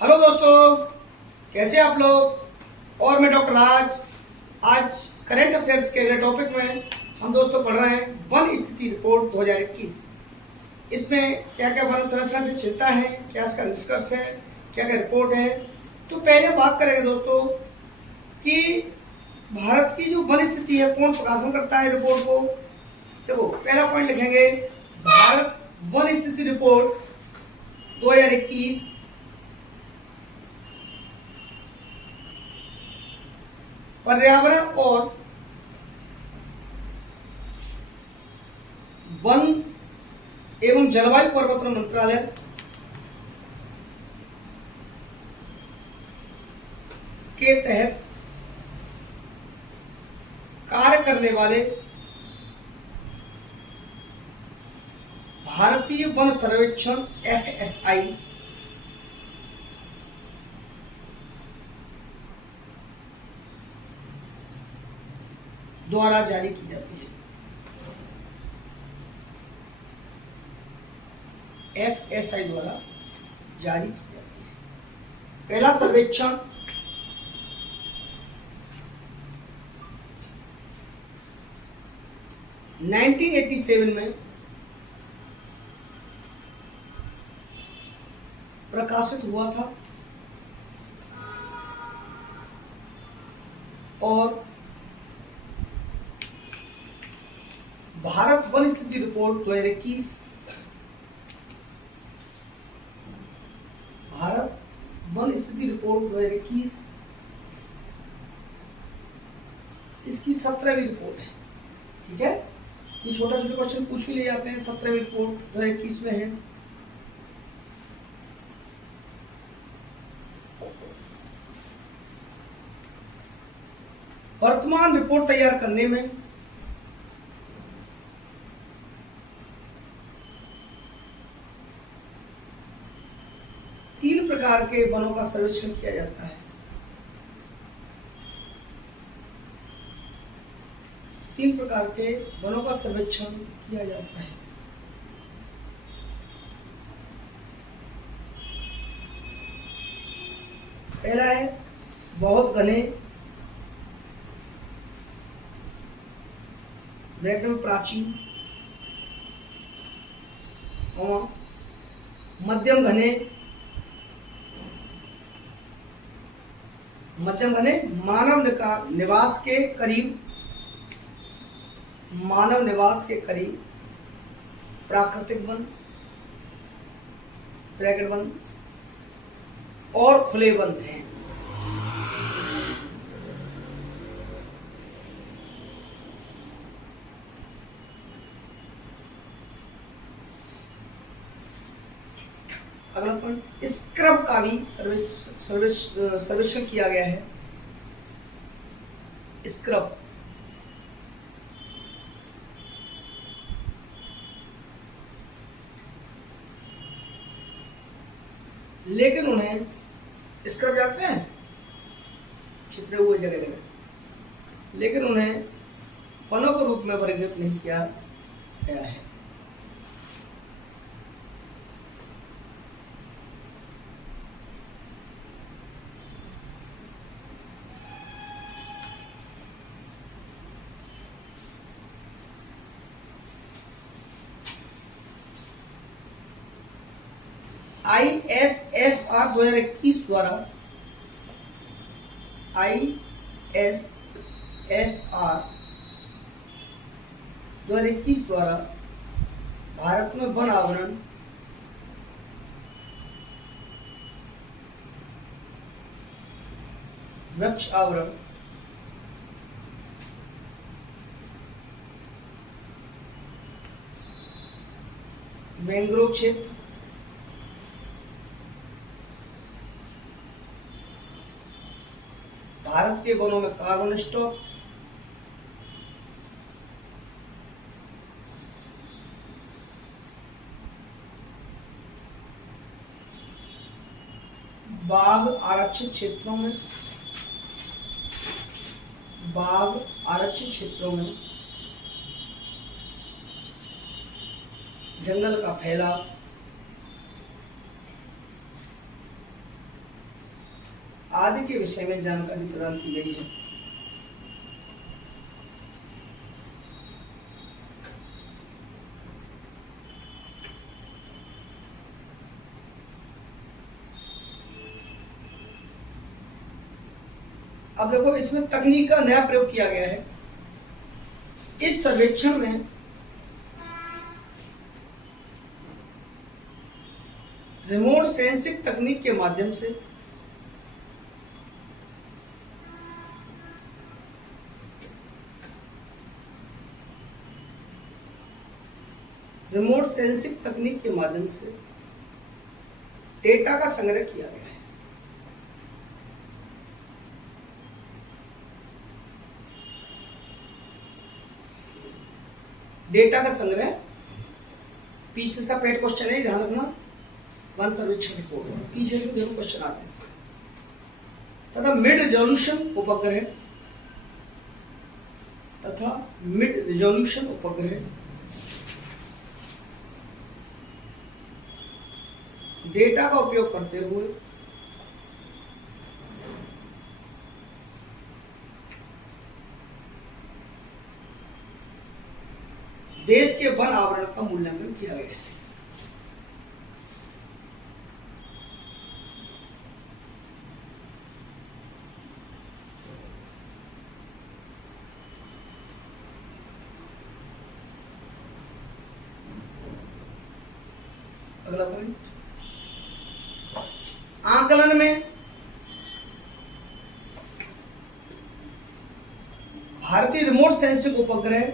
Hello दोस्तों, कैसे आप लोग। और मैं डॉक्टर राज। आज करंट अफेयर्स के अगले टॉपिक में हम दोस्तों पढ़ रहे हैं वन स्थिति रिपोर्ट 2021। इसमें क्या क्या वन संरक्षण से चिंता है, क्या इसका निष्कर्ष है, क्या क्या रिपोर्ट है। तो पहले बात करेंगे दोस्तों कि भारत की जो वन स्थिति है कौन प्रकाशन करता है रिपोर्ट को। देखो, पहला पॉइंट लिखेंगे भारत वन स्थिति रिपोर्ट 2021। पर्यावरण और वन एवं जलवायु परिवर्तन मंत्रालय के तहत कार्य करने वाले भारतीय वन सर्वेक्षण FSI द्वारा जारी की जाती है। FSI द्वारा जारी की जाती है। पहला सर्वेक्षण 1987 में प्रकाशित हुआ था और भारत वन स्थिति रिपोर्ट 2021 भारत वन स्थिति रिपोर्ट 2021 इसकी 17वीं रिपोर्ट है। ठीक है, ये छोटा छोटा क्वेश्चन पूछ भी ले जाते हैं। 17वीं रिपोर्ट 2021 में है। वर्तमान रिपोर्ट तैयार करने में तीन प्रकार के वनों का सर्वेक्षण किया जाता है। तीन प्रकार के वनों का सर्वेक्षण किया जाता है। पहला है बहुत घने प्राचीन और मध्यम घने मानव निवास के करीब प्राकृतिक वन ब्रैकेट वन और खुले वन हैं। अगला पॉइंट स्क्रब का भी सर्वेक्षण किया गया है। स्क्रब लेकिन उन्हें स्क्रब जानते हैं, छिपे हुए जगह जगह, लेकिन उन्हें वनों के रूप में वर्गीकृत नहीं किया गया है। ISFR 2021 द्वारा भारत में वन आवरण वृक्ष आवरण मैंग्रोव क्षेत्र भारत के वनों में कार्बन स्टॉक बाघ आरक्षित क्षेत्रों में जंगल का फैलाव आदि के विषय में जानकारी प्रदान की गई है। अब देखो इसमें तकनीक का नया प्रयोग किया गया है। इस सर्वेक्षण में रिमोट सेंसिंग तकनीक के माध्यम से डेटा का संग्रह किया गया है। डेटा का संग्रह पीसीएस का पेड क्वेश्चन है, ध्यान रखना। वन सर्वेक्षण रिपोर्ट पीसीएस में जरूर क्वेश्चन आते हैं। तथा मिड रिजोल्यूशन उपग्रह डेटा का उपयोग करते हुए देश के वन आवरण का मूल्यांकन किया गया है। अगला पॉइंट, आकलन में भारतीय रिमोट सेंसिंग उपग्रह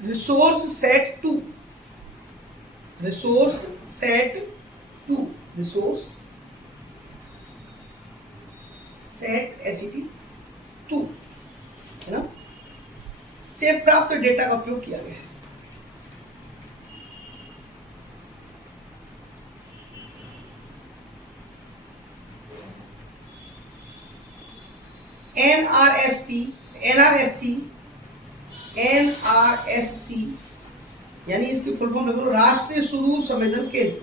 रिसोर्स सेट 2 SET-2 है ना, से प्राप्त डेटा का उपयोग किया गया है। NRSC यानी इसकी फुल फॉर्म लिखो, राष्ट्रीय सुदूर संवेदन केंद्र।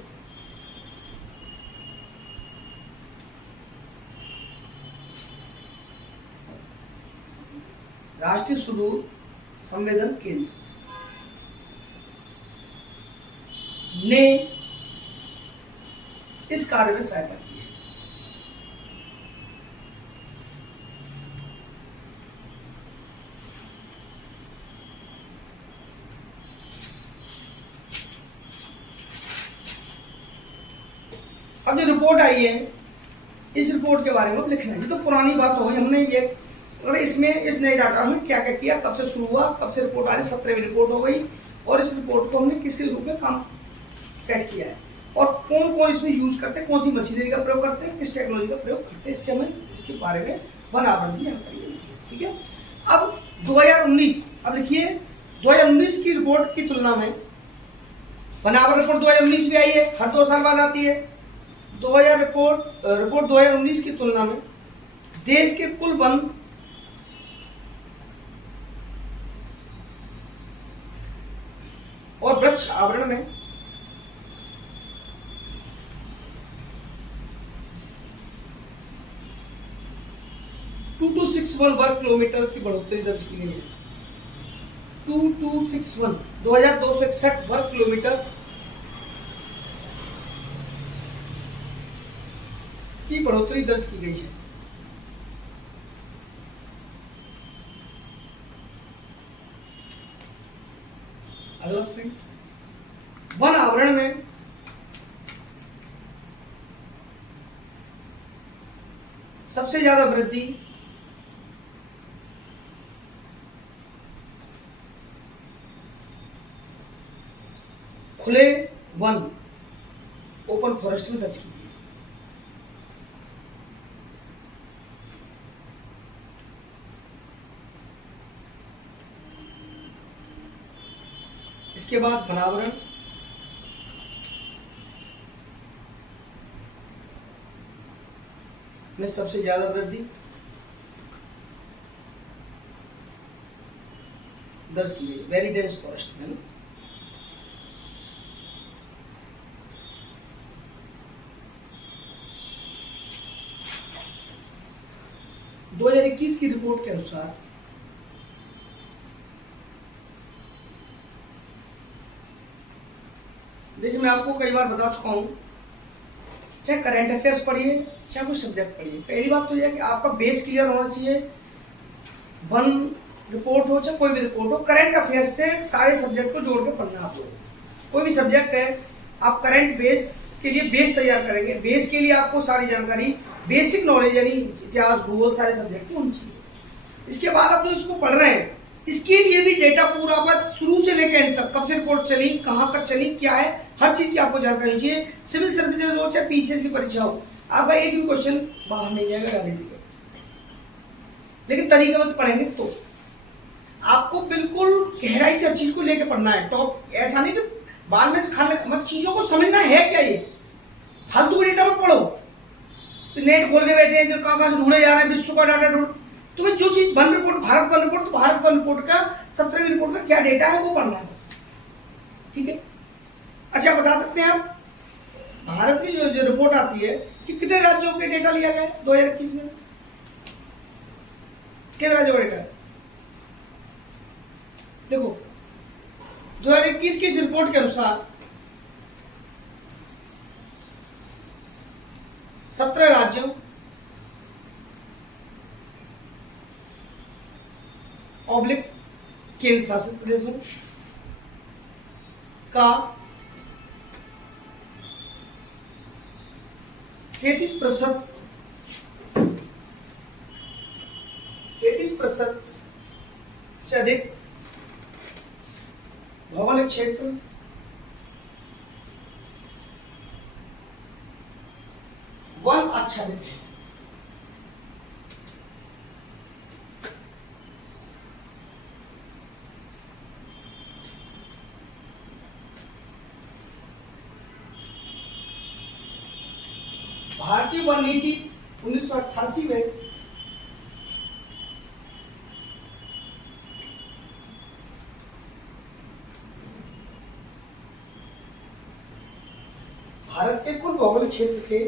राष्ट्रीय सुदूर संवेदन केंद्र ने इस कार्य में सहायता की है। अब जो रिपोर्ट आई है, इस रिपोर्ट के बारे में लिखना है। ये तो पुरानी बात हो गई, हमने ये और इसमें इस नए डाटा में क्या क्या किया, कब से शुरू हुआ, कब से रिपोर्ट आ रही, 17वीं रिपोर्ट हो गई। और इस रिपोर्ट को हमने किसके रूप में काम सेट किया है और कौन कौन इसमें यूज करते हैं, कौन सी मशीनरी का प्रयोग करते हैं, किस टेक्नोलॉजी का प्रयोग करते हैं, इससे हमें इसके बारे में वन आवरण की जानकारी मिलती है। ठीक है। अब 2019, अब लिखिए 2019 की रिपोर्ट की तुलना में वन आवरण रिपोर्ट 2019 भी आई है, हर 2 साल बाद आती है। 2000 रिपोर्ट 2019 की तुलना में देश के कुल वन और वृक्ष आवरण में वर्ग किलोमीटर की बढ़ोतरी दर्ज की गई है। 2261 वर्ग किलोमीटर की बढ़ोतरी दर्ज की गई है। अगला पॉइंट, वन आवरण में सबसे ज्यादा वृद्धि खुले वन ओपन फॉरेस्ट में दर्ज की गई है। इसके बाद वनावरण में सबसे ज्यादा वृद्धि दर्ज की गई, वेरी डेंस फॉरेस्ट है ना। दो हजार इक्कीस की रिपोर्ट के अनुसार देखिए, मैं आपको कई बार बता चुका हूं, चाहे करंट अफेयर्स पढ़िए चाहे कोई सब्जेक्ट पढ़िए, पहली बात तो यह है कि आपका बेस क्लियर होना चाहिए। वन रिपोर्ट हो चाहे कोई भी रिपोर्ट हो, करंट अफेयर्स से सारे सब्जेक्ट को जोड़ के पढ़ना आप लोग। कोई भी सब्जेक्ट है, आप करंट बेस के लिए बेस तैयार करेंगे, बेस के लिए आपको सारी जानकारी, बेसिक नॉलेज यानी इतिहास भूगोल सारे सब्जेक्ट की होनी चाहिए। इसके बाद आप जो इसको पढ़ रहे हैं, इसके लिए भी डेटा पूरा बस शुरू से लेकर एंड तक, कब से रिपोर्ट चली, कहां तक चली, क्या है, हर चीज की आपको जानकारी चाहिए। सिविल सर्विसेज हो चाहे पीसीएस की परीक्षा हो, आपका एक भी क्वेश्चन बाहर नहीं जाएगा गारंटी का। लेकिन तरीके मत पढ़ेंगे तो आपको बिल्कुल गहराई से हर चीज को लेकर पढ़ना है। टॉप ऐसा नहीं कि बाद में खाने चीजों को समझना है क्या, ये फालतू डेटा मत पढ़ो। तो नेट खोल के बैठे हैं जो कहां से ढूंढे जा रहे हैं, विश्व का डाटा ढूंढ, तुम्हें जो चीज one report, Bharat one report, तो भारत वन रिपोर्ट का 17वीं रिपोर्ट का क्या डेटा है वो पढ़ना है बस, ठीक है। अच्छा, बता सकते हैं आप भारत की जो रिपोर्ट आती है कि कितने राज्यों के डेटा लिया गया है 2021 में, कितने राज्यों का डेटा है? देखो 2021 की इस रिपोर्ट के अनुसार 17 राज्यों ऑब्लिक केंद्र शासित प्रदेशों का 33% से अधिक भौगोलिक क्षेत्र वन आच्छादित है। भारतीय वन नीति 1988 में भारत के कुल भौगोलिक क्षेत्र के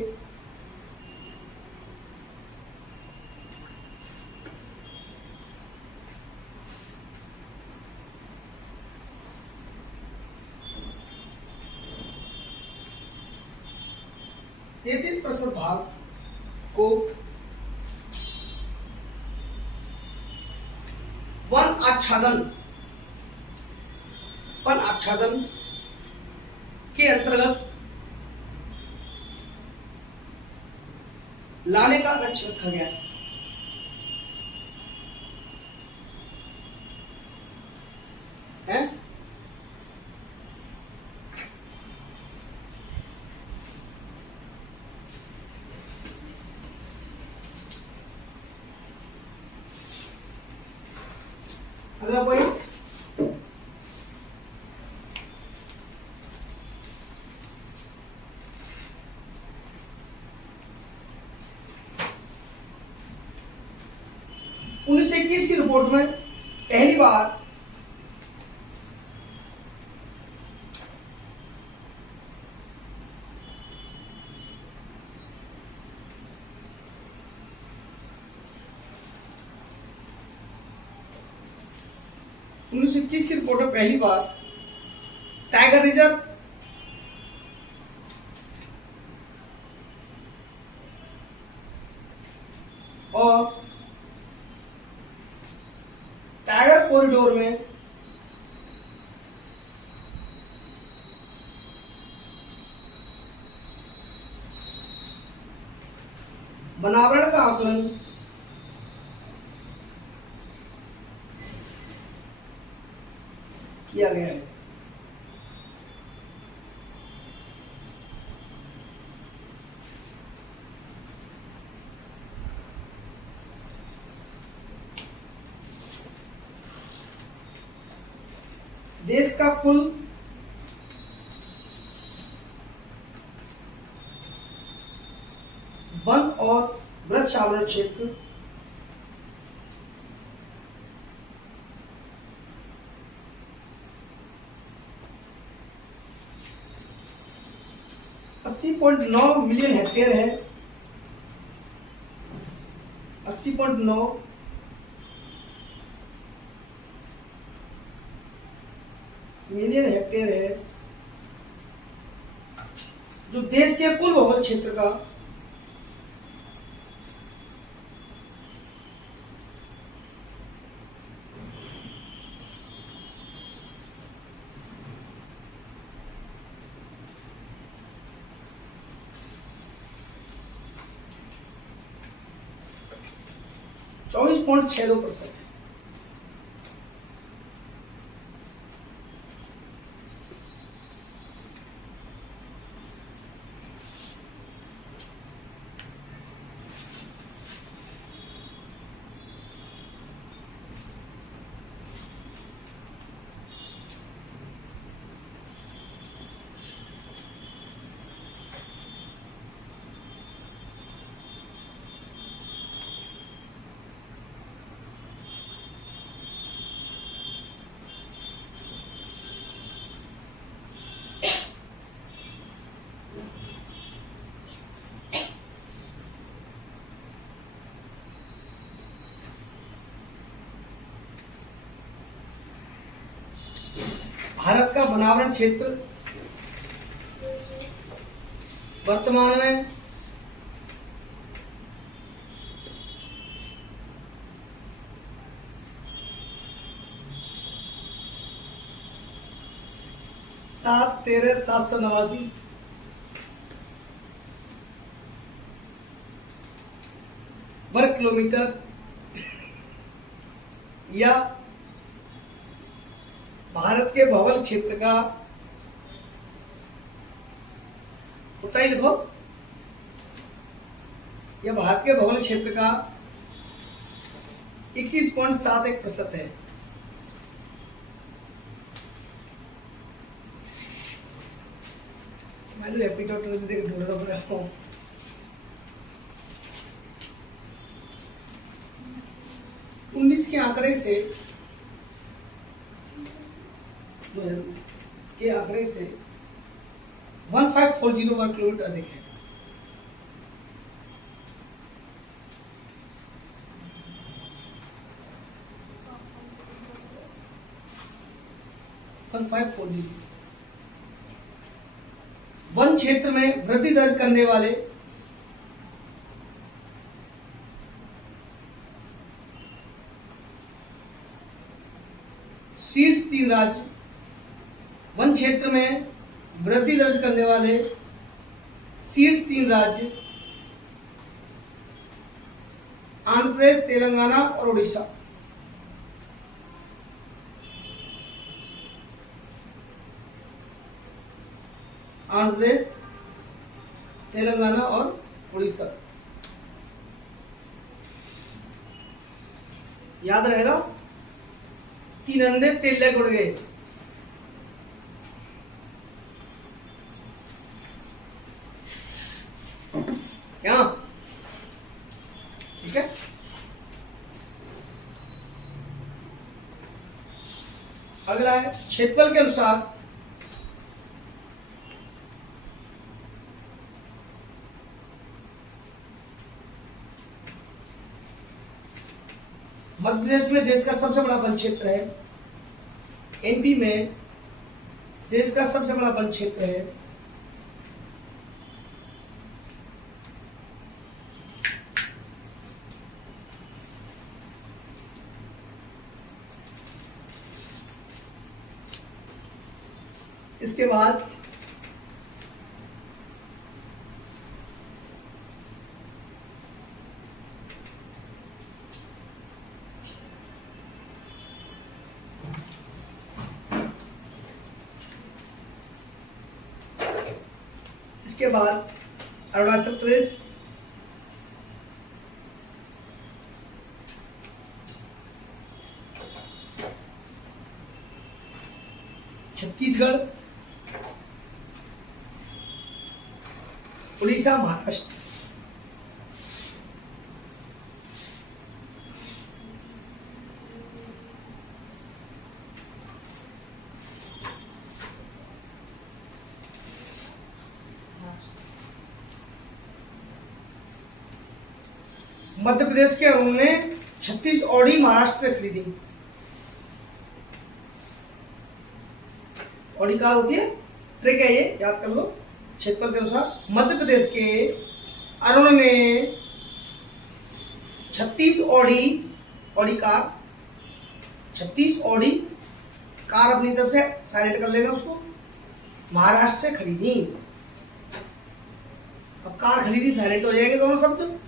33% भाग को वन आच्छादन के अंतर्गत लाने का लक्ष्य रखा गया है। अगला पॉइंट, उन्नीस सौ इक्कीस की रिपोर्ट में पहली बार टाइगर रिजर्व और टाइगर कॉरिडोर में बनावरण का आकलन किया गया है। देश का कुल वन और वृक्षावरण क्षेत्र 80.9 मिलियन हेक्टेयर है। 80.9 मिलियन हेक्टेयर है, जो देश के कुल भौगोलिक क्षेत्र का 24.62% है। भारत का वनावरण क्षेत्र वर्तमान में 713,789 वर्ग किलोमीटर या भारत के भौगोलिक क्षेत्र का, उतना लिखो, यह भारत के भौगोलिक क्षेत्र का 21.71% है। ढूंढ रहा हूँ। उन्नीस के आंकड़े से 1540 वर्ग किलोमीटर अधिक है। वन क्षेत्र में वृद्धि दर्ज करने वाले शीर्ष 3 राज्य, वन क्षेत्र में वृद्धि दर्ज करने वाले शीर्ष 3 राज्य आंध्र प्रदेश, तेलंगाना और उड़ीसा। आंध्र प्रदेश, तेलंगाना और उड़ीसा। याद रहेगा, 3 अंधे 3 लेग उड़ गए। क्या ठीक है? अगला है क्षेत्रफल के अनुसार मध्य प्रदेश में देश का सबसे बड़ा वन क्षेत्र है। एमपी में देश का सबसे बड़ा वन क्षेत्र है। इसके बाद अरुणाचल प्रदेश, छत्तीसगढ़, उड़ीसा, महाराष्ट्र। मध्य प्रदेश के अरुण ने 36 ऑडी महाराष्ट्र से खरीदी। ऑडी कार होती है, ट्रिक है ये, याद कर लो। क्षेत्रफल के अनुसार मध्य प्रदेश के अरुण ने 36 ऑडी कार, 36 ऑडी कार अपनी तरफ से साइलेंट कर लेना उसको, महाराष्ट्र से खरीदी। अब कार खरीदी साइलेंट हो जाएंगे दोनों शब्द।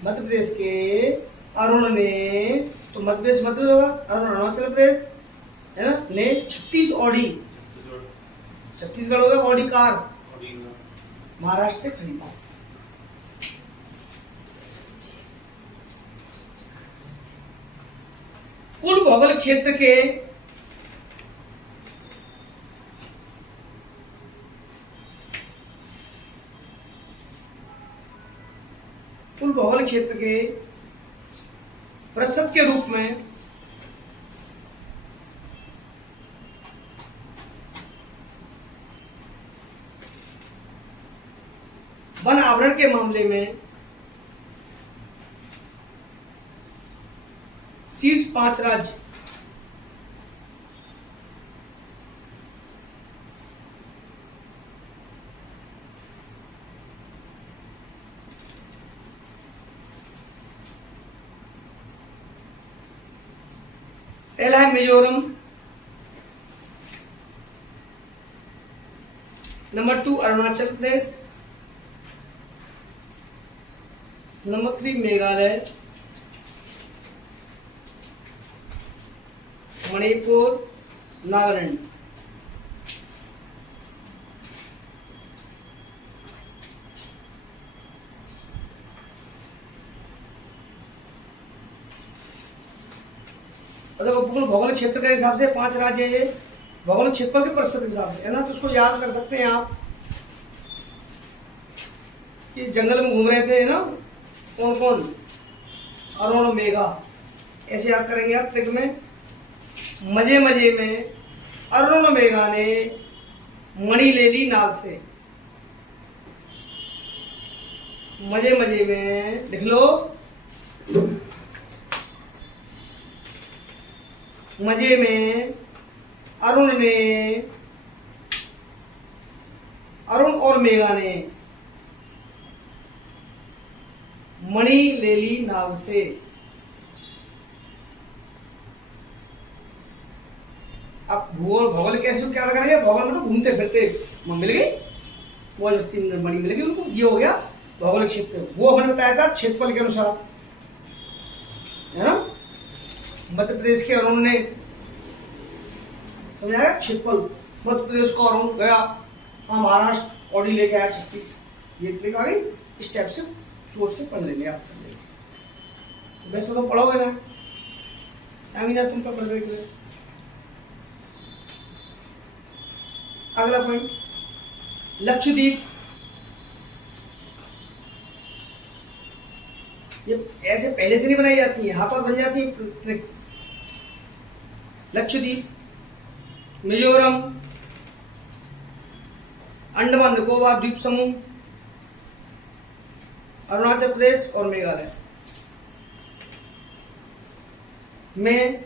मध्य प्रदेश के अरुण ने, तो मध्य प्रदेश होगा, अरुण अरुणाचल प्रदेश है ना, ने 36 ऑडी, छत्तीसगढ़ होगा, ऑडी कार महाराष्ट्र से खरीदा। कुल भौगोलिक क्षेत्र के प्रतिशत के रूप में वन आवरण के मामले में शीर्ष 5 राज्य पहला है मिजोरम, नंबर 2 अरुणाचल प्रदेश, नंबर 3 मेघालय, मणिपुर, नागालैंड। देखो भौगोलिक क्षेत्र के हिसाब से 5 राज्य है, ये भौगोलिक क्षेत्र के प्रतिशत के हिसाब से है ना, तो उसको याद कर सकते हैं आप कि जंगल में घूम रहे थे ना, कौन कौन, अरुण और मेघा, ऐसे याद करेंगे आप ट्रिक में। मजे मजे में अरुण और मेघा ने मणि ले ली नाग से, मजे मजे में लिख लो, मजे में अरुण और मेघा ने मणि ले ली नाव से। अब भूगोल कैसे क्या लगा रहे, भूगोल में तो घूमते फिरते मिल गई, वो बस्ती में मणि मिल गई उनको, ये हो गया भौगोलिक क्षेत्र। वो हमने बताया था क्षेत्रफल के अनुसार, है ना। मध्य प्रदेश के अरुण ने, समझाया क्षेत्रफल, मध्य प्रदेश को अरुण गया, हाँ महाराष्ट्र ऑडी लेके आया 36, ये ट्रिक आ गई। इस टाइप से सोच के पढ़ लेंगे, आप कर लेंगे, बस तो पढ़ोगे ना, ना तुम पर पढ़ रहे। अगला पॉइंट, लक्षद्वीप, ये ऐसे पहले से नहीं बनाई जाती है, हाथों बन जाती है ट्रिक्स। लक्षद्वीप, मिजोरम, अंडमान निकोबार द्वीप समूह, अरुणाचल प्रदेश और मेघालय में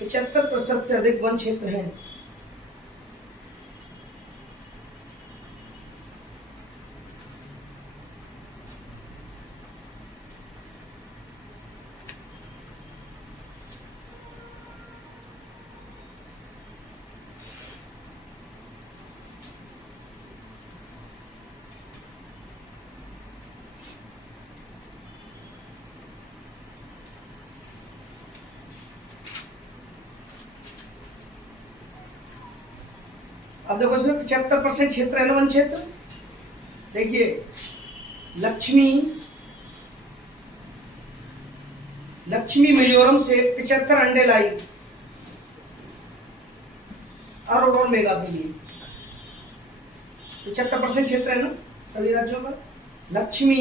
75% से अधिक वन क्षेत्र हैं। अब देखो इसमें 75% क्षेत्र है ना वन क्षेत्र। देखिए लक्ष्मी मिजोरम से 75 अंडे लाई अरुण और मेघा के लिए। 75% क्षेत्र है ना सभी राज्यों का। लक्ष्मी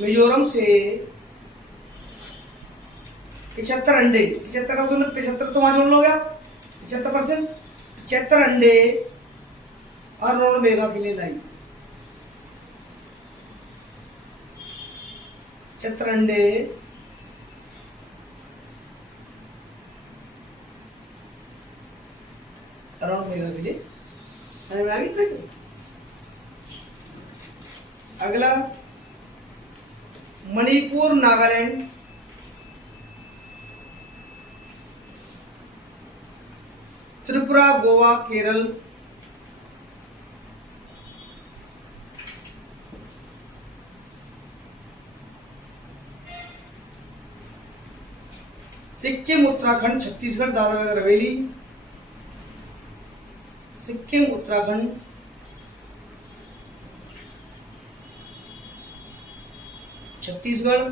मिजोरम से 75 अंडे, 75 का 75 तो वहां जोड़ लो गया 75%। चतरंडे अरुण मेघा के लिए लाई। चतरंडे अरुण मेघा के लिए अगला मणिपुर नागालैंड त्रिपुरा गोवा केरल सिक्किम उत्तराखंड छत्तीसगढ़ दादरा नगर हवेली सिक्किम उत्तराखंड छत्तीसगढ़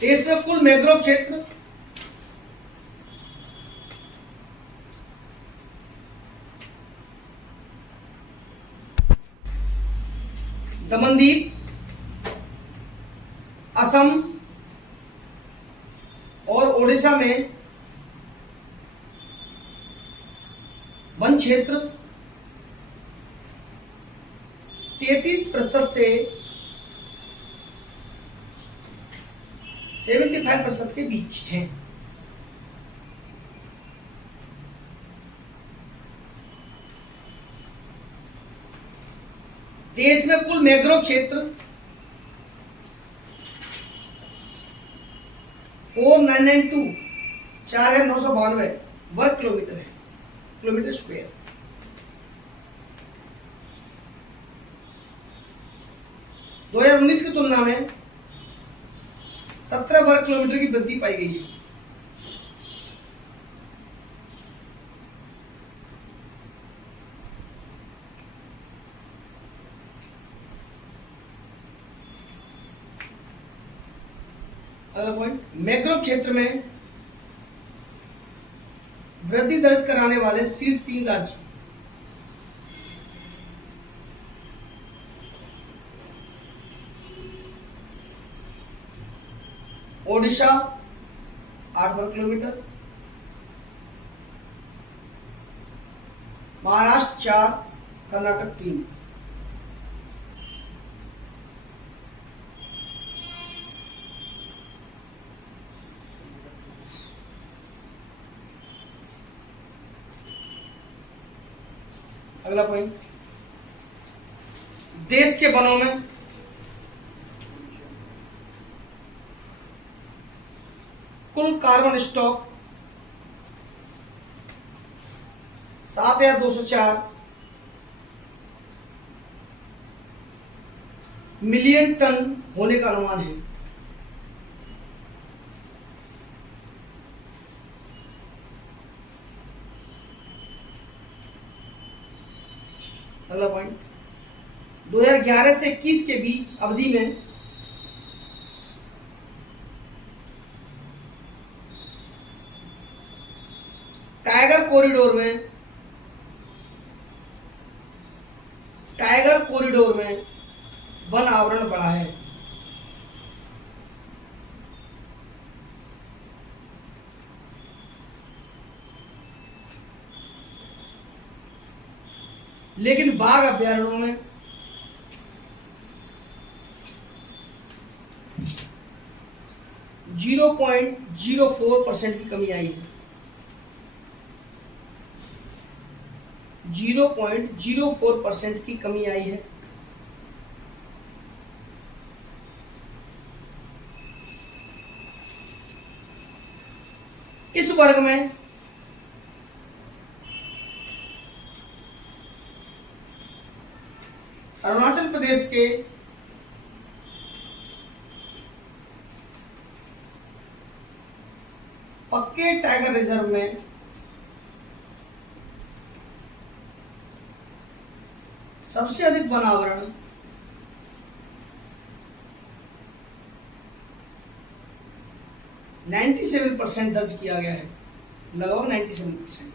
देश में कुल मैंग्रोव क्षेत्र दमनदीप, असम और ओडिशा में वन क्षेत्र 33% से 75% के बीच है। देश में कुल मैंग्रोव क्षेत्र 4992 4,992 वर्ग किलोमीटर है, किलोमीटर स्क्वायर। दो 2019 की तुलना में 17 वर्ग किलोमीटर की वृद्धि पाई गई है। अगला पॉइंट, मैंग्रोव क्षेत्र में वृद्धि दर्ज कराने वाले शीर्ष 3 राज्य। ओडिशा 8 वर्ग किलोमीटर, महाराष्ट्र 4, कर्नाटक 3। अगला पॉइंट, देश के वनों में कुल कार्बन स्टॉक 7,204 मिलियन टन होने का अनुमान है। अगला पॉइंट, 2011 से 21 के बीच अवधि में टाइगर कॉरिडोर में वन आवरण बढ़ा है। लेकिन बाघ अभ्यारण्यों में %0.04% की कमी आई है। 0.04% की कमी आई है। इस वर्ग में अरुणाचल प्रदेश के पक्के टाइगर रिजर्व में सबसे अधिक वन आवरण 97% दर्ज किया गया है, लगभग 97%।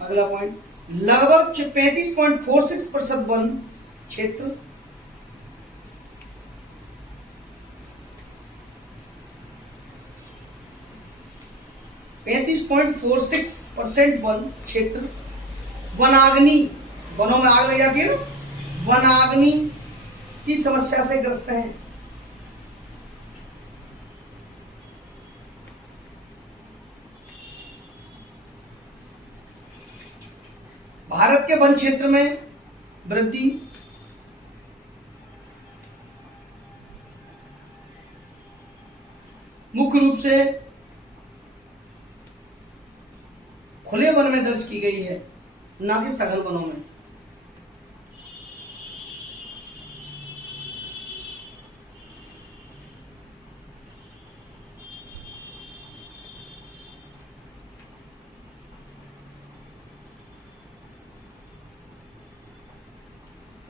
अगला पॉइंट, लगभग 35.46% वन क्षेत्र 35.46% वन क्षेत्र वनाग्नि, वनों में आग लग जाती है ना, वनाग्नि की समस्या से ग्रस्त है। भारत के वन क्षेत्र में वृद्धि मुख्य रूप से खुले वन में दर्ज की गई है, ना कि सघन वनों में।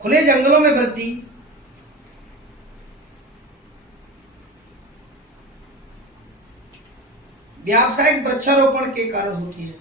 खुले जंगलों में वृद्धि व्यावसायिक वृक्षारोपण के कारण होती है।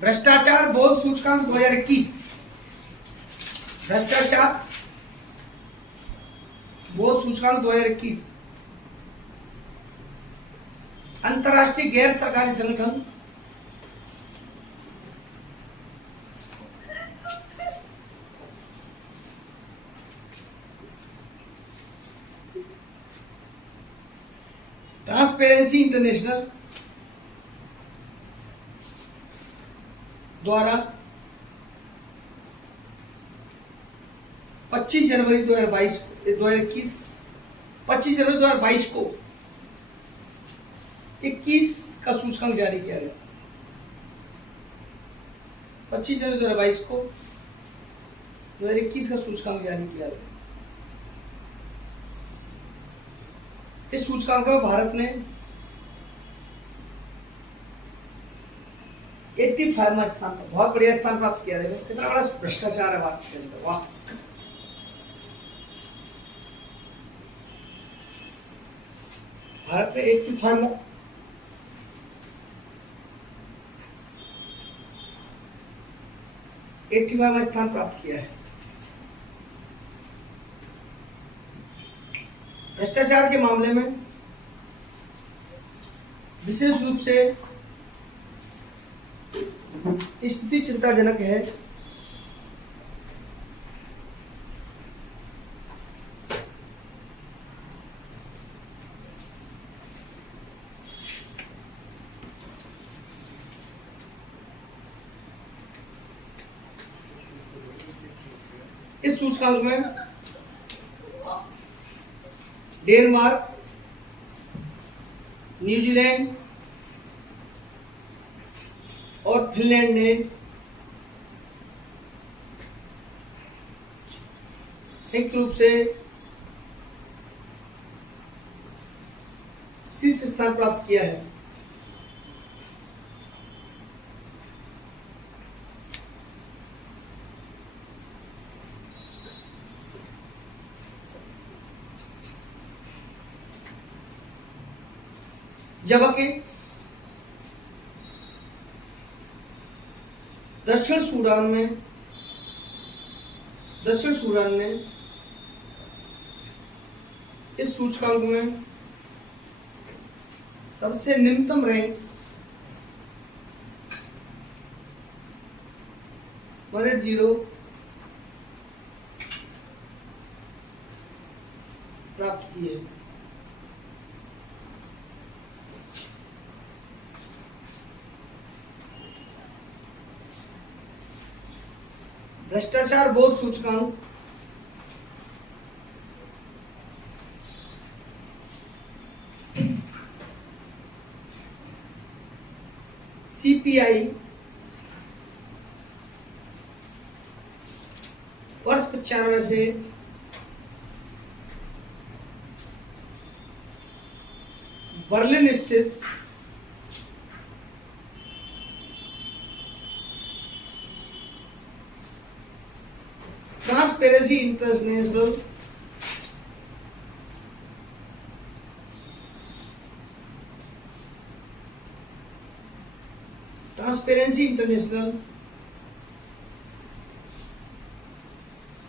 भ्रष्टाचार बोध सूचकांक 2021, भ्रष्टाचार बोध सूचकांक 2021, अंतर्राष्ट्रीय गैर सरकारी संगठन ट्रांसपेरेंसी इंटरनेशनल द्वारा 25 जनवरी 2022 2021 25 जनवरी 2022 को 21 का सूचकांक जारी किया गया। 25 जनवरी 2022 को 2021 का सूचकांक जारी किया गया। इस सूचकांक में भारत ने 85वां स्थान पर, बहुत बढ़िया स्थान प्राप्त किया। देखो कितना बड़ा भ्रष्टाचार है बात के अंदर, वाह। भारत ने 85वां स्थान प्राप्त किया है। भ्रष्टाचार के मामले में विशेष रूप से स्थिति चिंताजनक है। इस सूचकांक में डेनमार्क, न्यूजीलैंड और फिनलैंड ने संयुक्त रूप से शीर्ष स्थान प्राप्त किया है। जबकि दक्षिण सूडान ने इस सूचकांक में सबसे निम्नतम रैंक 180 प्राप्त की है। भ्रष्टाचार बोध सूचकांक CPI वर्ष 95 से बर्लिन स्थित ट्रांसपेरेंसी इंटरनेशनल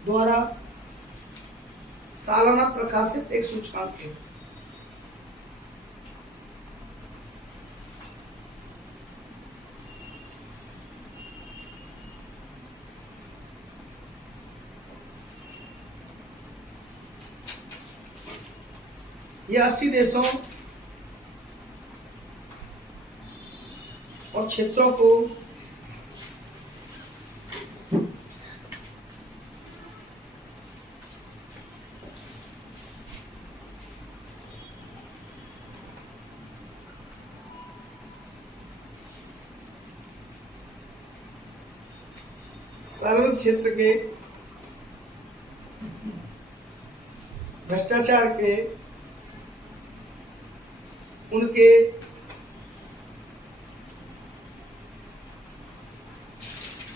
द्वारा सालाना प्रकाशित एक सूचकांक है। यह 80 देशों और क्षेत्रों को सार्वजनिक क्षेत्र के भ्रष्टाचार के उनके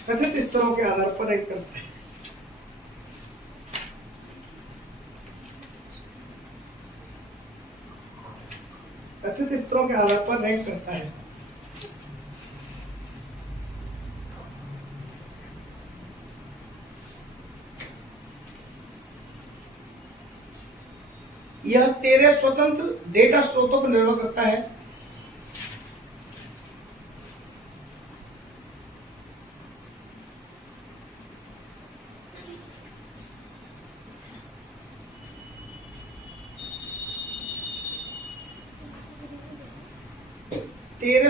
कथित स्तरों के आधार पर रैंक करता है। कथित स्तरों के आधार पर रैंक करता है। यह 13 स्वतंत्र डेटा स्रोतों पर निर्भर करता है।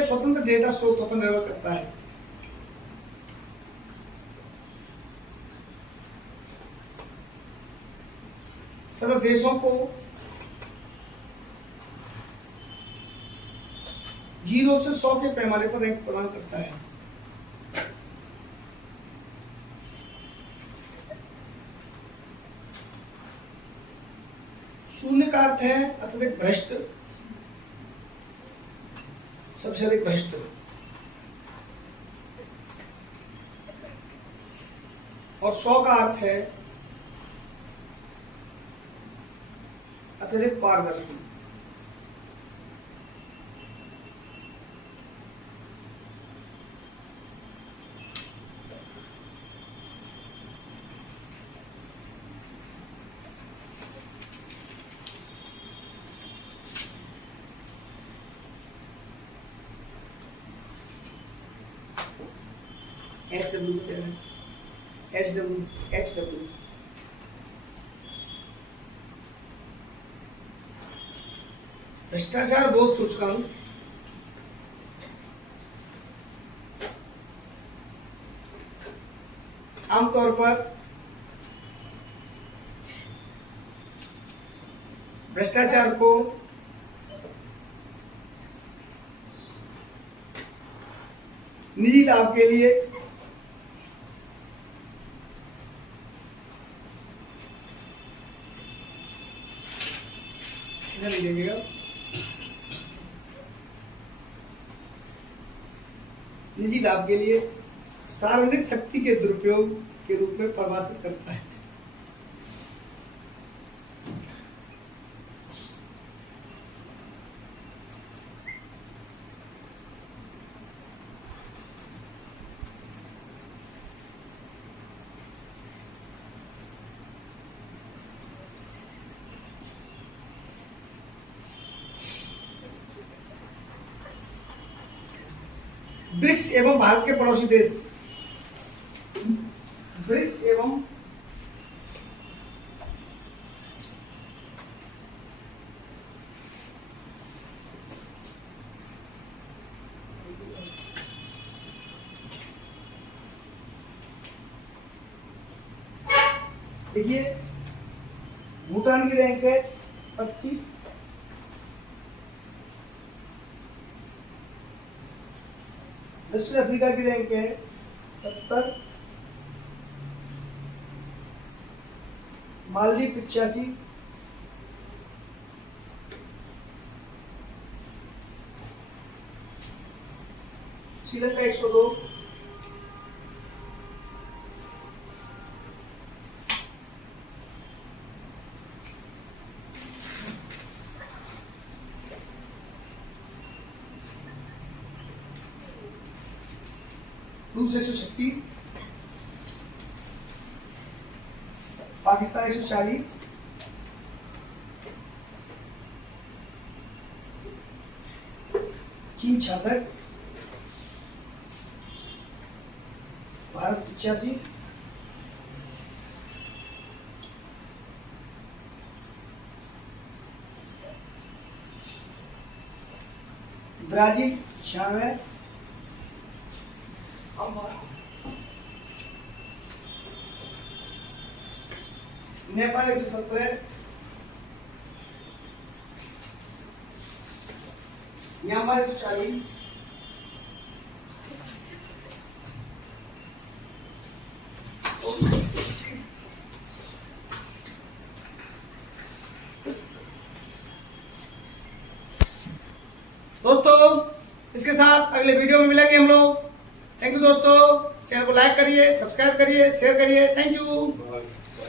स्वतंत्र डेटा स्रोतों पर निर्भर करता है। तथा देशों को 0 से 100 के पैमाने पर रैंक प्रदान करता है। शून्य का अर्थ है अत्यधिक भ्रष्ट, सबसे अधिक भ्रष्ट। और 100 का अर्थ है अत्यधिक पारदर्शी। HW भ्रष्टाचार बोध सूचकांक आमतौर पर भ्रष्टाचार को निजी लाभ के लिए निजी लाभ के लिए सार्वजनिक शक्ति के दुरुपयोग के रूप में परिभाषित करता है। ब्रिक्स एवं भारत के पड़ोसी देश, ब्रिक्स एवं देखिए भूटान की रैंक है 25, दक्षिण अफ्रीका की रैंक है 70, मालदीव 85, श्रीलंका 102, रूस 136, पाकिस्तान 140, चीन 66, भारत 85, ब्राजील 96, नेपाल 117, म्यांमार 140, दोस्तों इसके साथ अगले वीडियो में मिलेंगे हम लोग। थैंक यू दोस्तों, चैनल को लाइक करिए, सब्सक्राइब करिए, शेयर करिए। Thank you.